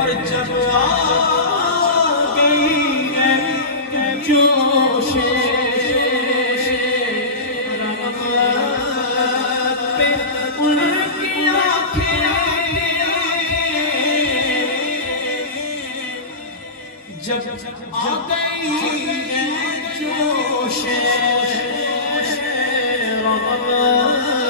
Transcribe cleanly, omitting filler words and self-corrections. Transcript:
اور جب آ گئی ہے جوش رغبت پہ ان کی آنکھیں، جب آ گئی ہے جوش رغبت